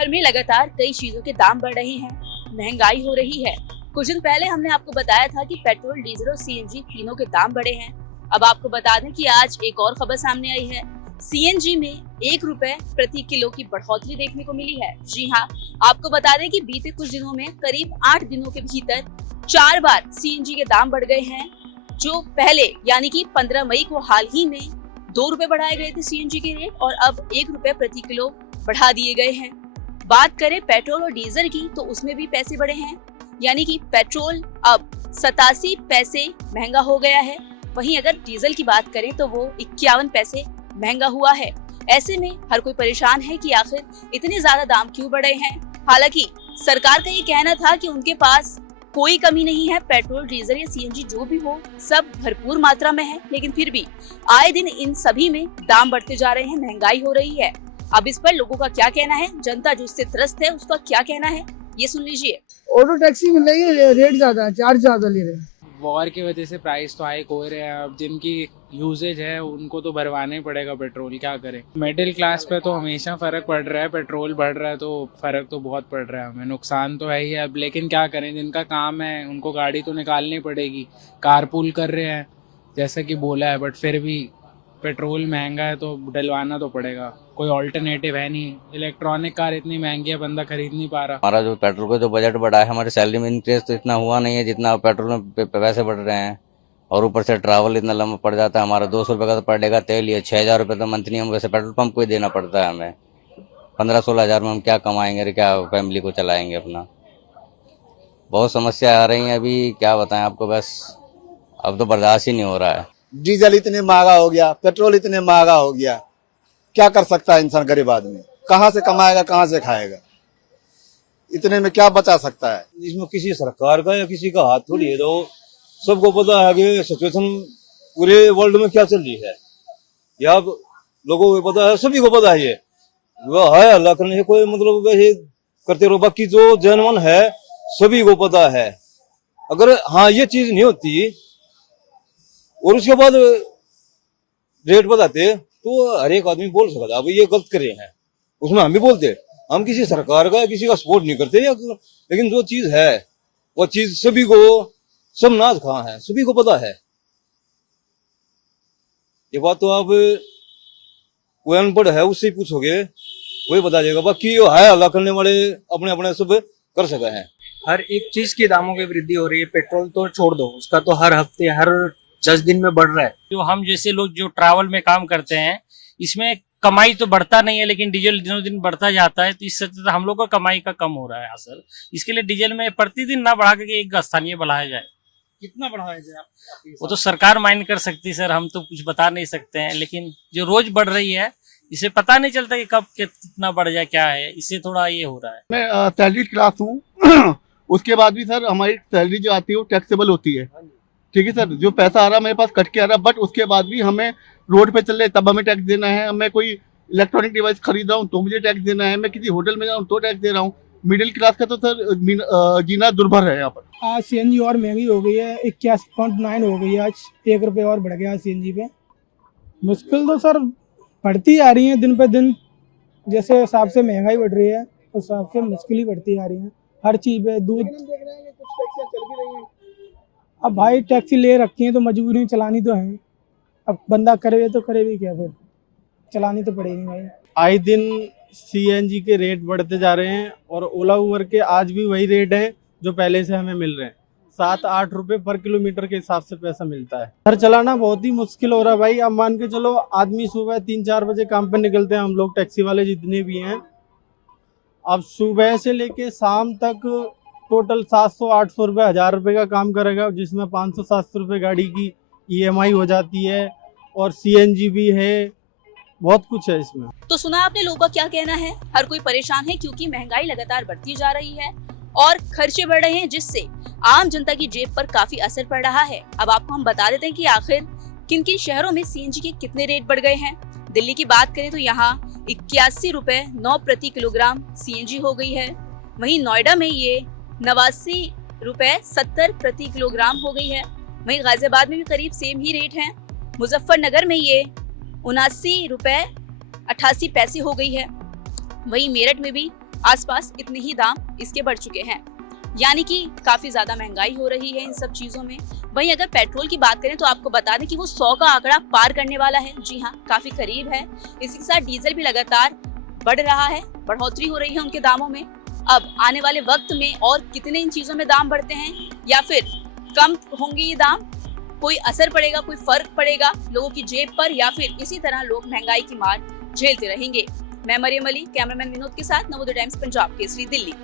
भर में लगातार कई चीजों के दाम बढ़ रहे हैं, महंगाई हो रही है। कुछ दिन पहले हमने आपको बताया था कि पेट्रोल, डीजल और सीएनजी तीनों के दाम बढ़े हैं। अब आपको बता दें कि आज एक और खबर सामने आई है। सीएनजी में 1 रुपए प्रति किलो की बढ़ोतरी देखने को मिली है। जी हाँ, आपको बता दें कि बीते कुछ दिनों में करीब 8 दिनों के भीतर 4 बार सीएनजी के दाम बढ़ गए हैं। जो पहले यानी कि 15 मई को हाल ही में 2 रुपए बढ़ाए गए थे सीएनजी के रेट, और अब 1 रुपए प्रति किलो बढ़ा दिए गए हैं। बात करें पेट्रोल और डीजल की, तो उसमें भी पैसे बढ़े हैं, यानी कि पेट्रोल अब 87 पैसे महंगा हो गया है। वहीं अगर डीजल की बात करें तो वो 51 पैसे महंगा हुआ है। ऐसे में हर कोई परेशान है कि आखिर इतने ज्यादा दाम क्यों बढ़े हैं। हालांकि सरकार का ये कहना था कि उनके पास कोई कमी नहीं है, पेट्रोल, डीजल या सीएनजी जो भी हो सब भरपूर मात्रा में है, लेकिन फिर भी आए दिन इन सभी में दाम बढ़ते जा रहे हैं, महंगाई हो रही है। अब इस पर लोगों का क्या कहना है, जनता जो उससे त्रस्त है उसका क्या कहना है, ये सुन लीजिए। ऑटो टैक्सी में नहीं, रेट ज्यादा है, चार्ज ज्यादा ले रहे हैं। वॉर की वजह से प्राइस तो हाइक हो रहे हैं। अब जिनकी यूजेज है उनको तो भरवाना ही पड़ेगा पेट्रोल, क्या करें। मिडिल क्लास पे तो हमेशा फर्क पड़ रहा है, पेट्रोल बढ़ रहा है तो फर्क तो बहुत पड़ रहा है, हमें नुकसान तो है ही है। अब लेकिन क्या करें, जिनका काम है उनको गाड़ी तो निकालनी पड़ेगी। कारपूल कर रहे हैं जैसा कि बोला है, बट फिर भी पेट्रोल महंगा है तो डलवाना तो पड़ेगा, कोई ऑल्टरनेटिव है नहीं। इलेक्ट्रॉनिक कार इतनी महंगी है, बंदा खरीद नहीं पा रहा। हमारा जो पेट्रोल का जो बजट बढ़ा है, हमारी सैलरी में इंक्रीज तो इतना हुआ नहीं है जितना पेट्रोल में पैसे बढ़ रहे हैं, और ऊपर से ट्रैवल इतना लंबा पड़ जाता है। हमारा 200 रुपये का तो पर डे का तेल ही है, 6,000 रुपये तो मंथली हम वैसे पेट्रोल पंप को ही देना पड़ता है हमें। 15-16 हज़ार में हम क्या कमाएंगे, क्या फैमिली को चलाएंगे अपना। बहुत समस्या आ रही हैं अभी, क्या बताएं आपको, बस अब तो बर्दाश्त ही नहीं हो रहा है। डीजल इतने महंगा हो गया, पेट्रोल इतने महंगा हो गया, क्या कर सकता है इंसान, गरीब आदमी कहाँ से कमाएगा, कहाँ से खाएगा, इतने में क्या बचा सकता है। इसमें किसी सरकार का या किसी का हाथ थोड़ी है। तो सबको पता है कि सिचुएशन पूरे वर्ल्ड में क्या चल रही है, या लोगों को पता है, सभी को पता है। ये वो है अल्लाह करने से कोई मतलब वैसे करते रहो, बाकी जो जनमन है सभी को पता है। अगर हाँ ये चीज नहीं होती और उसके बाद रेट बताते तो हर एक आदमी बोल सकता अब ये गलत कर रहे हैं, उसमें हम भी बोलते। हम किसी सरकार का किसी का सपोर्ट नहीं करते, लेकिन जो चीज है वो चीज सभी को, सब नाज कहाँ है सभी को पता है। ये बात तो आप कोई अनपढ़ है उससे ही पूछोगे वही बता देगा। बाकी जो है अल्लाह करने वाले अपने अपने सब कर सके हैं। हर एक चीज की दामों की वृद्धि हो रही है। पेट्रोल तो छोड़ दो, उसका तो हर हफ्ते हर 10 दिन में बढ़ रहा है। जो हम जैसे लोग जो ट्रैवल में काम करते हैं, इसमें कमाई तो बढ़ता नहीं है, लेकिन डीजल दिनों दिन बढ़ता जाता है, तो इससे तो हम लोग का कमाई का कम हो रहा है असर। इसके लिए डीजल में प्रतिदिन ना बढ़ा करके एक स्थानीय बढ़ाया जाए। कितना बढ़ाया जाए वो तो सरकार माइंड कर सकती है सर, हम तो कुछ बता नहीं सकते हैं। लेकिन जो रोज बढ़ रही है इसे पता नहीं चलता कि कब कितना बढ़ जाए, क्या है, इससे थोड़ा ये हो रहा है। मैं सैलरी क्लास हूँ उसके बाद भी सर हमारी सैलरी जो आती है वो टैक्सेबल होती है। ठीक है सर, जो पैसा आ रहा है मेरे पास कट के आ रहा है, बट उसके बाद भी हमें रोड पे चल रहे तब हमें टैक्स देना है। मैं कोई इलेक्ट्रॉनिक डिवाइस खरीद रहा हूँ तो मुझे टैक्स देना है। मैं किसी होटल में जाऊँ तो टैक्स दे रहा हूँ। मिडिल क्लास का तो सर जीना दुर्भर है यहाँ पर। आज सीएनजी और महंगी हो गई है, 81.9 हो गई है आज, 1 रुपये और बढ़ गया सीएनजी पे। मुश्किल तो सर बढ़ती आ रही है दिन पे दिन, जैसे हिसाब से महंगाई बढ़ रही है उस हिसाब से मुश्किल ही बढ़ती आ रही है हर चीज़ पे। दूध अब भाई टैक्सी ले रखी है तो मजबूरी में चलानी तो है, अब बंदा करे तो करे भी क्या, फिर चलानी तो पड़ेगी भाई। आए दिन सीएनजी के रेट बढ़ते जा रहे हैं और ओला उबर के आज भी वही रेट है जो पहले से हमें मिल रहे हैं। 7-8 रुपए पर किलोमीटर के हिसाब से पैसा मिलता है। घर चलाना बहुत ही मुश्किल हो रहा है भाई। अब मान के चलो आदमी सुबह 3-4 बजे काम पे निकलते हैं, हम लोग टैक्सी वाले जितने भी हैं, अब सुबह से लेके शाम तक टोटल 700-800 रुपये 1,000 रुपये का काम करेगा, जिसमें 500-700 रुपये गाड़ी की ईएमआई हो जाती है और सीएनजी भी है, बहुत कुछ है इसमें। तो सुना आपने लोगों का क्या कहना है। हर कोई परेशान है क्योंकि महंगाई लगातार बढ़ती जा रही है और खर्चे बढ़ रहे हैं, जिससे आम जनता की जेब पर काफी असर पड़ रहा है। अब आपको हम बता देते हैं कि आखिर किन किन शहरों में सीएनजी के कितने रेट बढ़ गए हैं। दिल्ली की बात करें तो यहाँ 81 रुपए 9 प्रति किलोग्राम सीएनजी हो गई है। वहीं नोएडा में ये 89 रुपए 70 प्रति किलोग्राम हो गई है। वहीं गाजियाबाद में भी करीब सेम ही रेट है। मुजफ्फरनगर में ये 79 रुपए 88 पैसे हो गई है। वहीं मेरठ में भी आसपास इतने ही दाम इसके बढ़ चुके हैं, यानी कि काफी ज्यादा महंगाई हो रही है इन सब चीजों में। वहीं अगर पेट्रोल की बात करें तो आपको बता दें कि वो 100 का आंकड़ा पार करने वाला है। जी हाँ, काफी करीब है। इसी के साथ डीजल भी लगातार बढ़ रहा है, बढ़ोतरी हो रही है उनके दामों में। अब आने वाले वक्त में और कितने इन चीजों में दाम बढ़ते हैं या फिर कम होंगे ये दाम, कोई असर पड़ेगा, कोई फर्क पड़ेगा लोगों की जेब पर, या फिर इसी तरह लोग महंगाई की मार झेलते रहेंगे। मैं मरियम अली, कैमरामैन विनोद के साथ, नवोदय टाइम्स पंजाब केसरी, दिल्ली।